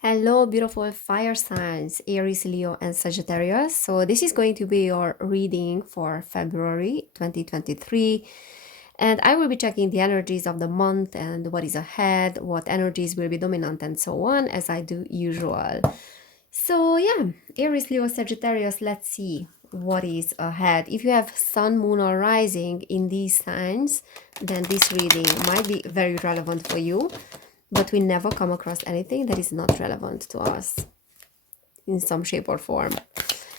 Hello, beautiful fire signs, Aries, Leo, and Sagittarius. So, this is going to be your reading for February 2023. And I will be checking the energies of the month and what is ahead, what energies will be dominant, and so on, as I do usual. So, yeah, Aries, Leo, Sagittarius, let's see what is ahead. If you have Sun, Moon, or Rising in these signs, then this reading might be very relevant for you, but we never come across anything that is not relevant to us in some shape or form.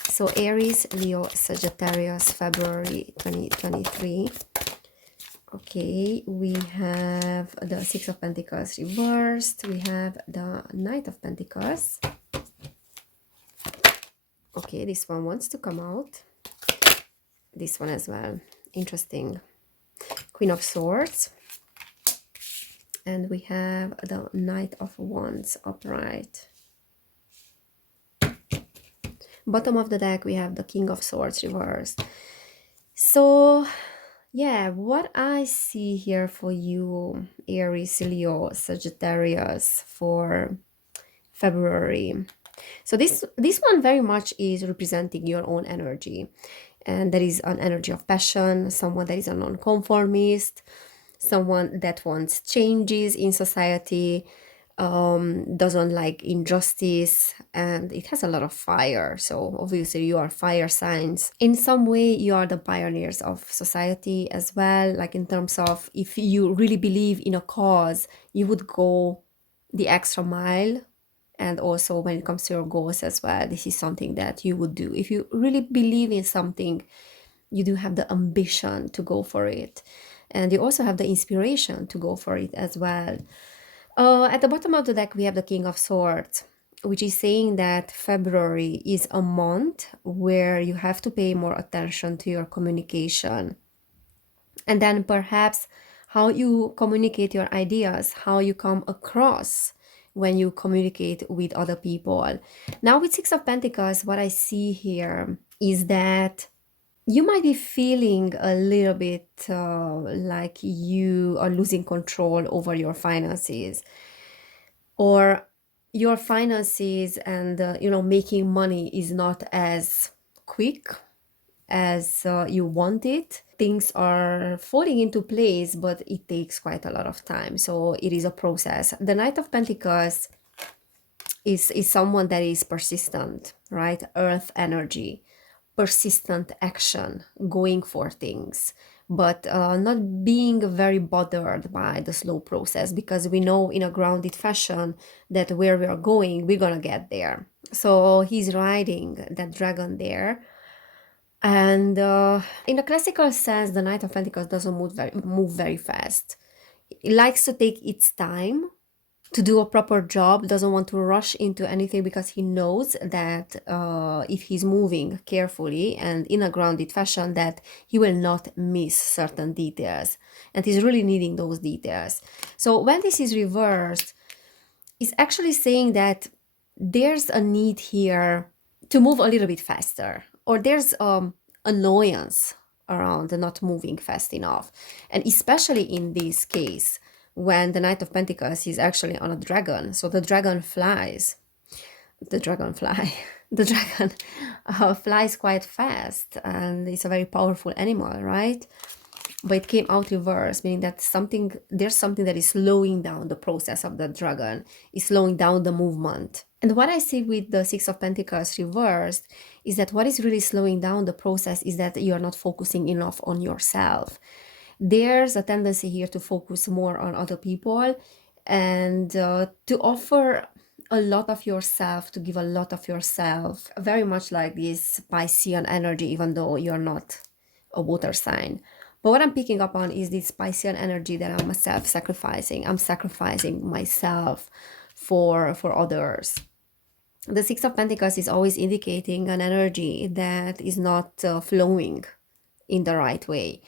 So Aries, Leo, Sagittarius, February 2023. Okay, we have the Six of Pentacles reversed. We have the Knight of Pentacles. Okay, this one wants to come out. This one as well. Interesting. Queen of Swords. And we have the Knight of Wands upright. Bottom of the deck, we have the King of Swords reversed. So, yeah, what I see here for you, Aries, Leo, Sagittarius, for February. So this one very much is representing your own energy. And that is an energy of passion, someone that is a nonconformist, someone that wants changes in society, doesn't like injustice, and it has a lot of fire. So obviously you are fire signs. In some way you are the pioneers of society as well, like in terms of if you really believe in a cause, you would go the extra mile. And also when it comes to your goals as well, this is something that you would do. If you really believe in something, you do have the ambition to go for it, and you also have the inspiration to go for it as well. At the bottom of the deck, we have the King of Swords, which is saying that February is a month where you have to pay more attention to your communication. And then perhaps how you communicate your ideas, how you come across when you communicate with other people. Now, with Six of Pentacles, what I see here is that you might be feeling a little bit like you are losing control over your finances, or your finances and making money is not as quick as you want it. Things are falling into place, but it takes quite a lot of time, so it is a process. The Knight of Pentacles is someone that is persistent, right? Earth energy, persistent action, going for things, but not being very bothered by the slow process, because we know in a grounded fashion that where we are going, we're gonna get there. So he's riding that dragon there. And in the classical sense, the Knight of Pentacles doesn't move very fast. It likes to take its time to do a proper job, doesn't want to rush into anything, because he knows that if he's moving carefully and in a grounded fashion, that he will not miss certain details, and he's really needing those details. So when this is reversed, it's actually saying that there's a need here to move a little bit faster, or there's annoyance around not moving fast enough. And especially in this case, when the Knight of Pentacles is actually on a dragon, so the dragon flies, the dragonfly, the dragon flies quite fast, and it's a very powerful animal, right? But it came out reverse, meaning that there's something that is slowing down the process of the dragon, is slowing down the movement. And what I see with the Six of Pentacles reversed is that what is really slowing down the process is that you're not focusing enough on yourself. There's a tendency here to focus more on other people, and to offer a lot of yourself, to give a lot of yourself, very much like this Piscean energy, even though you're not a water sign. But what I'm picking up on is this Piscean energy that I'm self-sacrificing. I'm sacrificing myself for others. The Six of Pentacles is always indicating an energy that is not flowing in the right way,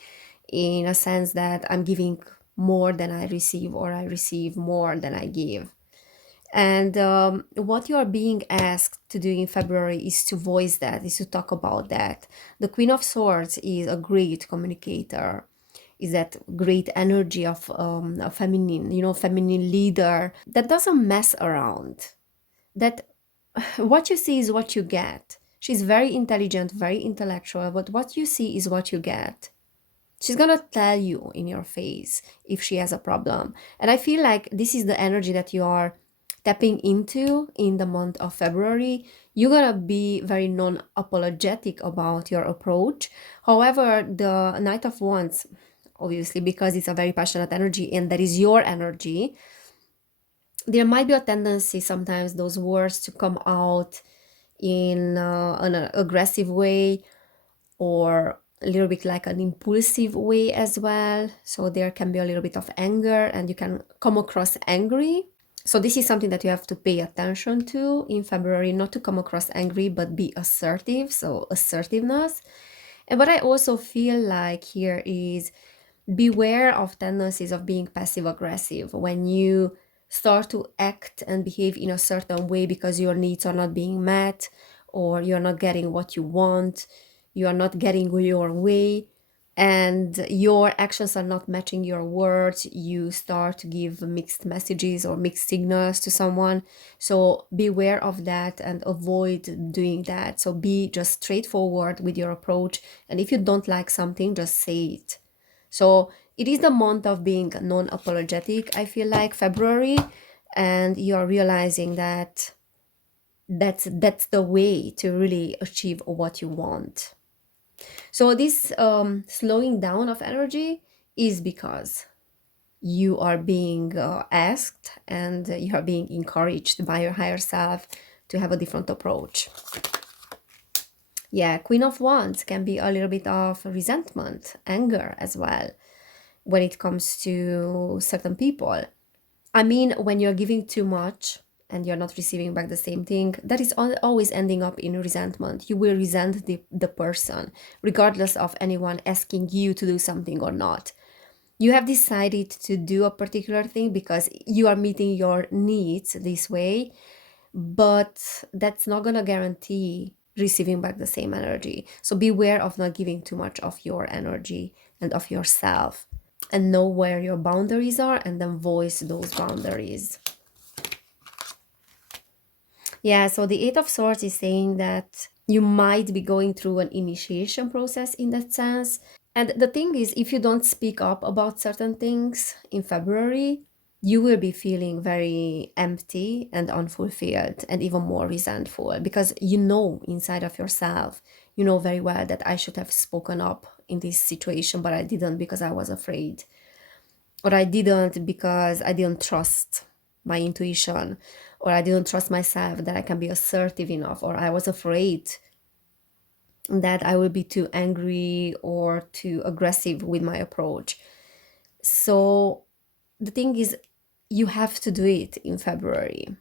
in a sense that I'm giving more than I receive, or I receive more than I give. And what you are being asked to do in February is to voice that, is to talk about that. The Queen of Swords is a great communicator, is that great energy of a feminine, feminine leader that doesn't mess around, that what you see is what you get. She's very intelligent, very intellectual, but what you see is what you get. She's gonna tell you in your face if she has a problem. And I feel like this is the energy that you are tapping into in the month of February. You're gonna be very non apologetic about your approach. However, the Knight of Wands, obviously, because it's a very passionate energy and that is your energy, there might be a tendency sometimes those words to come out in an aggressive way or a little bit like an impulsive way as well. So there can be a little bit of anger and you can come across angry. So this is something that you have to pay attention to in February, not to come across angry, but be assertive. So assertiveness. And what I also feel like here is beware of tendencies of being passive aggressive when you start to act and behave in a certain way because your needs are not being met or you're not getting what you want, you are not getting your way, and your actions are not matching your words. You start to give mixed messages or mixed signals to someone. So beware of that and avoid doing that. So be just straightforward with your approach, and if you don't like something, just say it. So it is the month of being non-apologetic, I feel like, February, and you're realizing that that's the way to really achieve what you want. So this slowing down of energy is because you are being asked and you are being encouraged by your higher self to have a different approach. Yeah, Queen of Wands can be a little bit of resentment, anger as well when it comes to certain people. I mean, when you're giving too much and you're not receiving back the same thing, that is always ending up in resentment. You will resent the person, regardless of anyone asking you to do something or not. You have decided to do a particular thing because you are meeting your needs this way, but that's not going to guarantee receiving back the same energy. So beware of not giving too much of your energy and of yourself, and know where your boundaries are and then voice those boundaries. Yeah, so the Eight of Swords is saying that you might be going through an initiation process in that sense. And the thing is, if you don't speak up about certain things in February, you will be feeling very empty and unfulfilled and even more resentful because you know inside of yourself, you know very well that I should have spoken up in this situation, but I didn't because I was afraid. Or I didn't because I didn't trust my intuition, or I didn't trust myself that I can be assertive enough, or I was afraid that I will be too angry or too aggressive with my approach. So the thing is, you have to do it in February.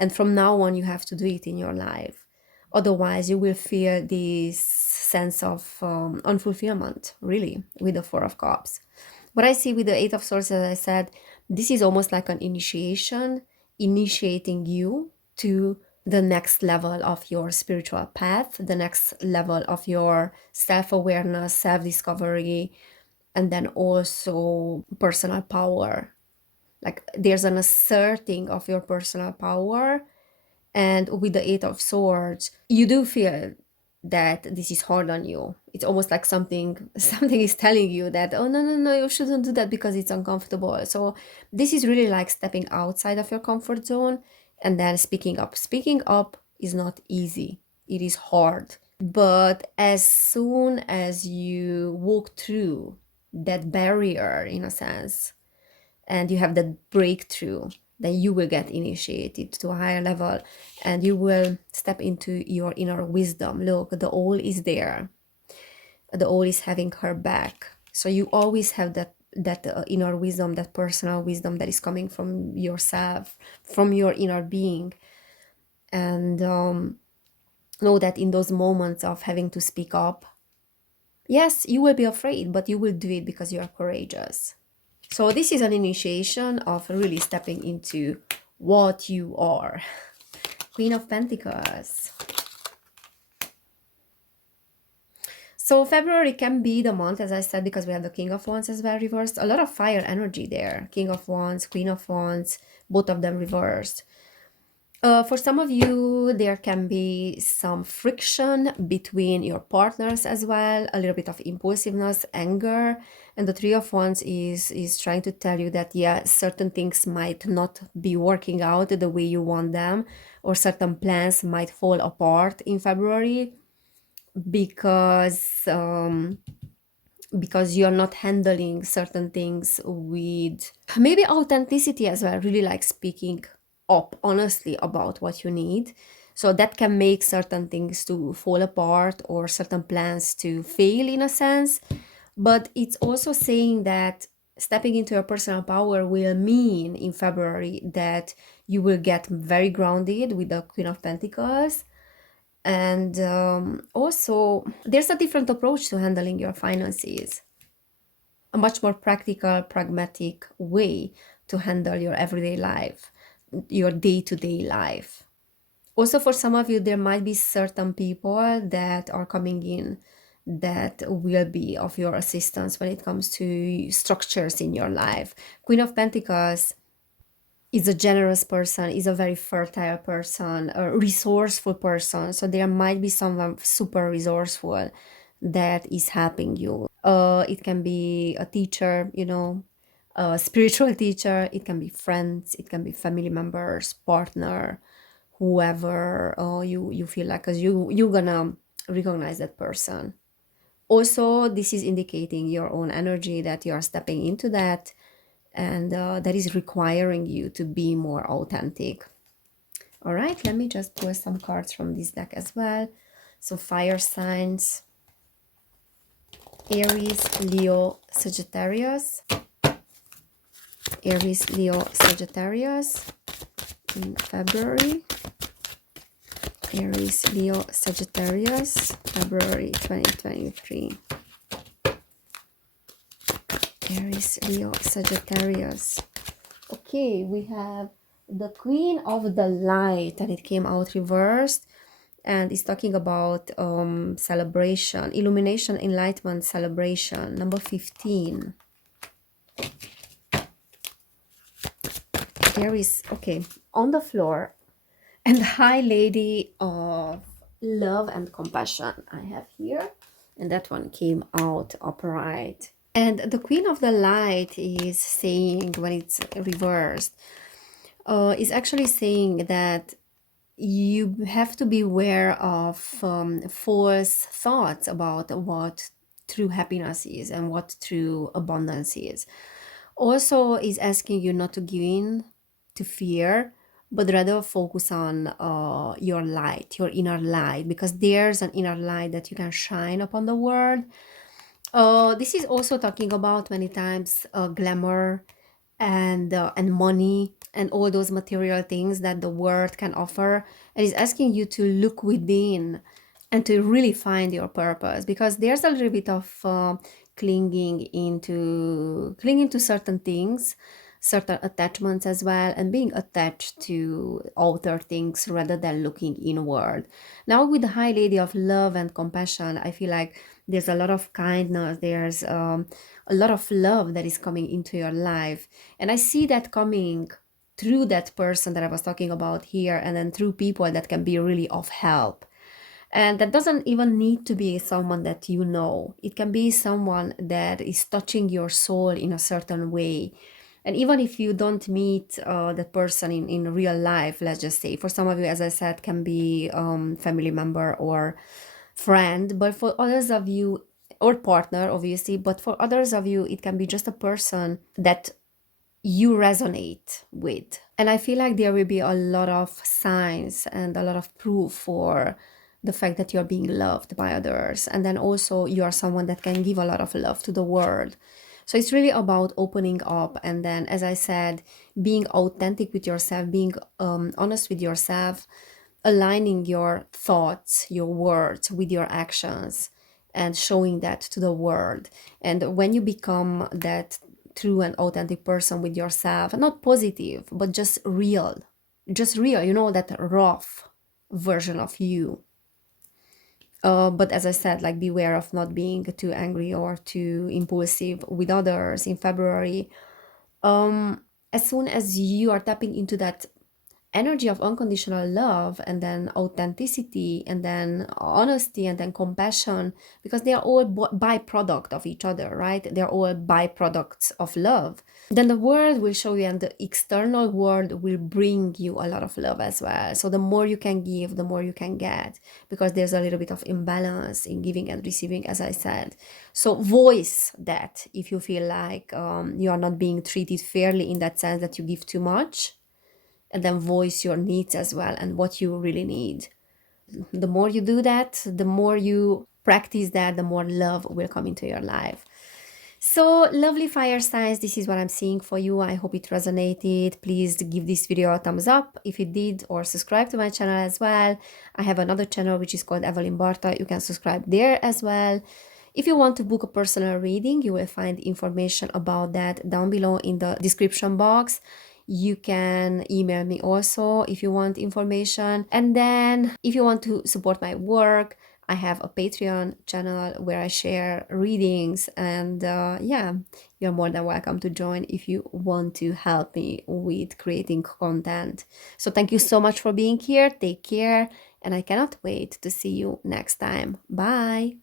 And from now on, you have to do it in your life. Otherwise, you will feel this sense of unfulfillment, really, with the Four of Cups. What I see with the Eight of Swords, as I said, this is almost like an initiation, initiating you to the next level of your spiritual path, the next level of your self-awareness, self-discovery, and then also personal power. Like there's an asserting of your personal power, and with the Eight of Swords, you do feel that this is hard on you. It's almost like something is telling you that, oh, no, no, no, you shouldn't do that because it's uncomfortable. So this is really like stepping outside of your comfort zone and then speaking up. Speaking up is not easy. It is hard. But as soon as you walk through that barrier, in a sense, and you have that breakthrough, then you will get initiated to a higher level and you will step into your inner wisdom. Look, the all is there. The all is having her back. So you always have that inner wisdom, that personal wisdom that is coming from yourself, from your inner being. And know that in those moments of having to speak up, yes, you will be afraid, but you will do it because you are courageous. So this is an initiation of really stepping into what you are. Queen of Pentacles. So February can be the month, as I said, because we have the King of Wands as well reversed. A lot of fire energy there. King of Wands, Queen of Wands, both of them reversed. For some of you, there can be some friction between your partners as well, a little bit of impulsiveness, anger, and the Three of Wands is trying to tell you that yeah, certain things might not be working out the way you want them, or certain plans might fall apart in February because you're not handling certain things with maybe authenticity as well, really like speaking up honestly about what you need. So that can make certain things to fall apart or certain plans to fail in a sense. But it's also saying that stepping into your personal power will mean in February that you will get very grounded with the Queen of Pentacles. And also, there's a different approach to handling your finances, a much more practical, pragmatic way to handle your everyday life, your day-to-day life. Also, for some of you, there might be certain people that are coming in that will be of your assistance when it comes to structures in your life. Queen of Pentacles is a generous person, is a very fertile person, a resourceful person. So there might be someone super resourceful that is helping you. It can be a teacher, a spiritual teacher. It can be friends. It can be family members, partner, whoever you feel like, because you're gonna recognize that person. Also, this is indicating your own energy that you are stepping into that, and that is requiring you to be more authentic. All right, let me just pull some cards from this deck as well. So fire signs: Aries, Leo, Sagittarius. Aries, Leo, Sagittarius in February. Aries, Leo, Sagittarius, February 2023. Aries, Leo, Sagittarius. Okay, we have the Queen of the Light, and it came out reversed, and it's talking about celebration, illumination, enlightenment, celebration. Number 15. Aries, okay, on the floor, and the High Lady of Love and Compassion I have here, and that one came out upright. And the Queen of the Light is saying, when it's reversed, is actually saying that you have to be aware of false thoughts about what true happiness is and what true abundance is. Also is asking you not to give in to fear, but rather focus on your light, your inner light, because there's an inner light that you can shine upon the world. This is also talking about many times glamour and money and all those material things that the world can offer, and is asking you to look within and to really find your purpose, because there's a little bit of clinging to certain things, certain attachments as well, and being attached to outer things rather than looking inward. Now with the High Lady of Love and Compassion, I feel like there's a lot of kindness, there's a lot of love that is coming into your life, and I see that coming through that person that I was talking about here, and then through people that can be really of help. And that doesn't even need to be someone that you know. It can be someone that is touching your soul in a certain way. And even if you don't meet that person in real life, let's just say, for some of you, as I said, can be family member or friend, but for others of you, or partner, obviously, but for others of you, it can be just a person that you resonate with. And I feel like there will be a lot of signs and a lot of proof for the fact that you're being loved by others. And then also you are someone that can give a lot of love to the world. So it's really about opening up. And then, as I said, being authentic with yourself, being honest with yourself, aligning your thoughts, your words with your actions, and showing that to the world. And when you become that true and authentic person with yourself, not positive, but just real, that rough version of you. But as I said, like, beware of not being too angry or too impulsive with others in February. As soon as you are tapping into that energy of unconditional love, and then authenticity, and then honesty, and then compassion, because they are all byproduct of each other, right? They're all byproducts of love. Then the world will show you, and the external world will bring you a lot of love as well. So the more you can give, the more you can get, because there's a little bit of imbalance in giving and receiving, as I said. So voice that if you feel like you are not being treated fairly, in that sense that you give too much, and then voice your needs as well and what you really need. The more you do that, the more you practice that, the more love will come into your life. So, lovely fire signs, this is what I'm seeing for you. I hope it resonated. Please give this video a thumbs up if it did, or subscribe to my channel as well. I have another channel which is called Evelin Barta. You can subscribe there as well. If you want to book a personal reading, you will find information about that down below in the description box. You can email me also if you want information. And then if you want to support my work, I have a Patreon channel where I share readings, and yeah, you're more than welcome to join if you want to help me with creating content. So thank you so much for being here. Take care, and I cannot wait to see you next time. Bye.